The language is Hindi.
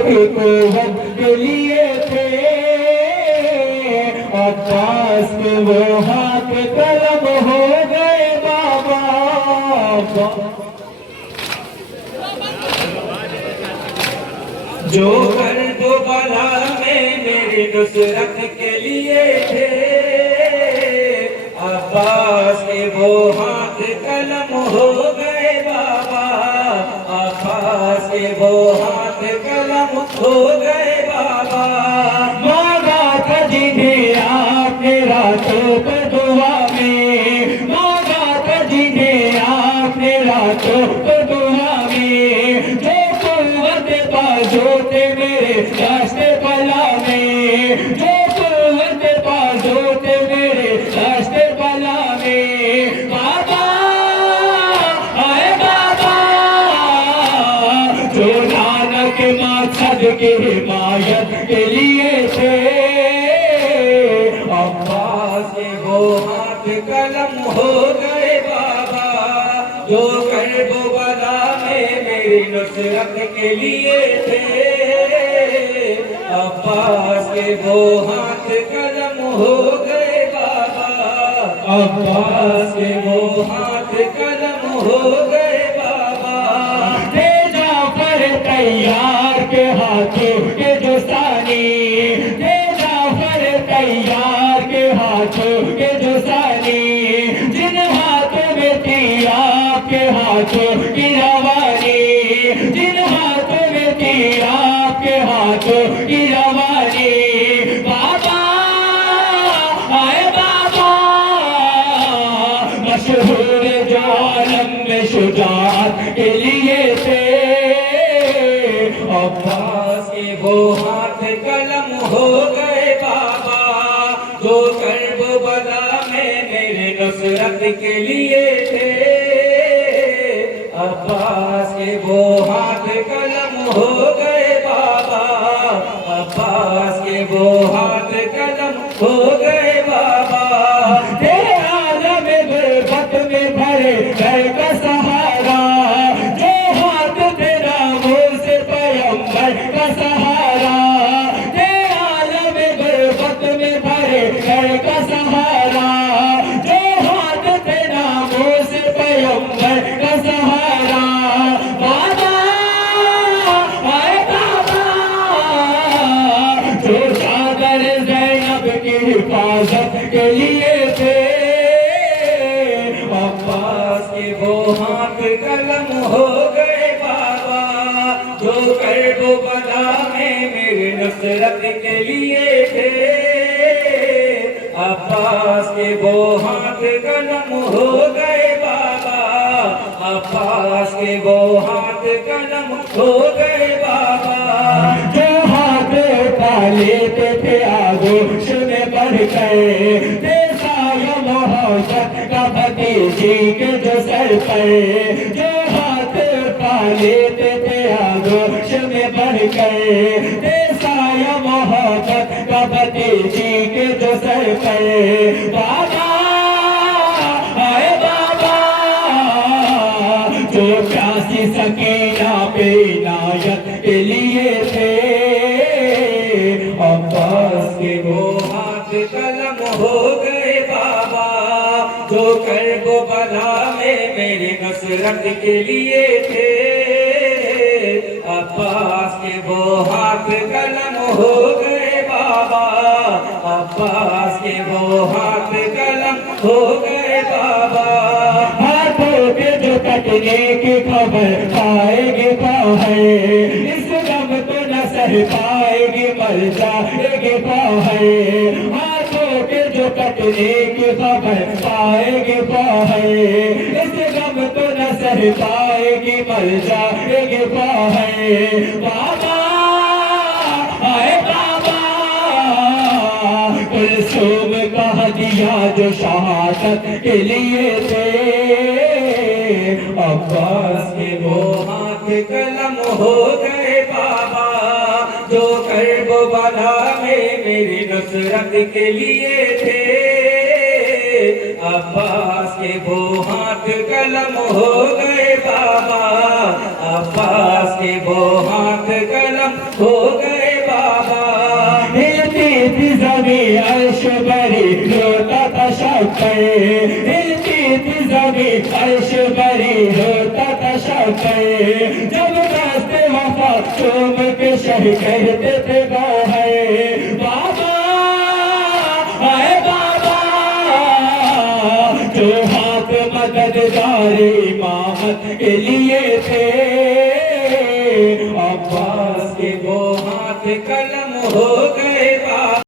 की कुव्वत के लिए थे, अब्बास के वो हाथ कलम हो गए बाबा। जो कर्ब बला में मेरी नुसरत के लिए थे, अब्बास के वो हाथ कलम हो गए बाबा। अब्बास के वो हाथ कलम हो गए बाबा। मांगा था जिन्हें आपने रातों पर दुआ में, मांगा था जिन्हें आपने रातों पर दुआ में, जो कुव्वत बाजो थे मेरे रास्ते बला में, जो कुव्वत बाजो थे मेरे रास्ते बला में। बाबा आए बाबा, जो नानक मकसद की हिमायत के लिए थे, अब्बास के वो हाथ कलम हो गए बाबा। जो कर्ब बला में मेरी नुसरत के लिए थे, अब्बास के वो हाथ कलम हो गए बाबा। अब्बास के वो हाथ कलम हो गए बाबा। दे जाफर तैयार के हाथों के जो सानी, दे जाफर तैयार के हाथों के जो सानी, जिन हाथों में थी आपके हाथों की रवानी, जिन हाथों में थी आपके हाथों की रवानी। बाबा आए बाबा, मशहूर जो आलम में शुजाअत के लिए थे, अब्बास के वो हाथ कलम हो गए बाबा। जो कर्ब बला में मेरे नुसरत के लिए थे, अब्बास के वो हाथ कलम हो गए बाबा। अब्बास के वो हाथ कलम हो गए बाबा। तेरे आलम गुरबत में भरे घर का सहारा, जो हाथ तेरा मुँह से पैगंबर का सहारा, तेरे आलम गुरबत में भरे घर का सहारा, जो हाथ तेरा मुँह से पैगंबर का सहारा। बाबा आए बाबा, जो चादर ज़ैनब की हिफाजत के लिए थे, अब्बास के वो हाथ कलम हो गए बाबा। जो कर्ब बला में मेरे नुसरत के लिए थे, अब्बास के वो हाथ कलम हो गए बाबा। अब्बास के वो हाथ कलम हो गए बाबा। जो हाथ उठा लेते थे आगोश में बढ़ गए, देसाया मोहब्बत का भतीजी के जो सर पर, जो हाथ उठा लेते थे आगोश में बढ़ गए, देसाया मोहब्बत का भतीजी के जो सर पर। बाबा आए बाबा, जो प्यासी सकीना पे इनायत के लिए थे, अब्बास के वो हाथ कलम हो गए बाबा। जो कर्ब बला में मेरी नुसरत के लिए थे, अब्बास के वो हाथ कलम हो गए बाबा। अब्बास के वो हाथ कलम हो गए बाबा। हाथों के जो कटने की खबर पाएगी बाहर, इस गम को न सह पाएगी मर जाएगी बाहर। हाथों के जो कटने की खबर पाएगी बाहर, इस गम को न सह पाएगी मर जाएगी बाहर। बाबा आए बाबा, कुलसूम का हदिया जो शहादत के लिए थे, अब्बास के वो हाथ कलम हो गए बाबा। जो कर्ब बला में मेरी नुसरत के लिए थे, अब्बास के वो हाथ कलम हो गए बाबा। अब्बास के वो हाथ कलम कलम हो गए बाबा। हिलती थी ज़मीं अर्श बरी रोता था शफ़क़, हिलती थी ज़मीं अर्श बरी रोता था शफ़क़। जब दस्ते वफ़ा चूम के शह कहते थे है बाबा, है बाबा। जो हाथ मददगार इमामत के लिए थे, अब्बास के वो हाथ कलम हो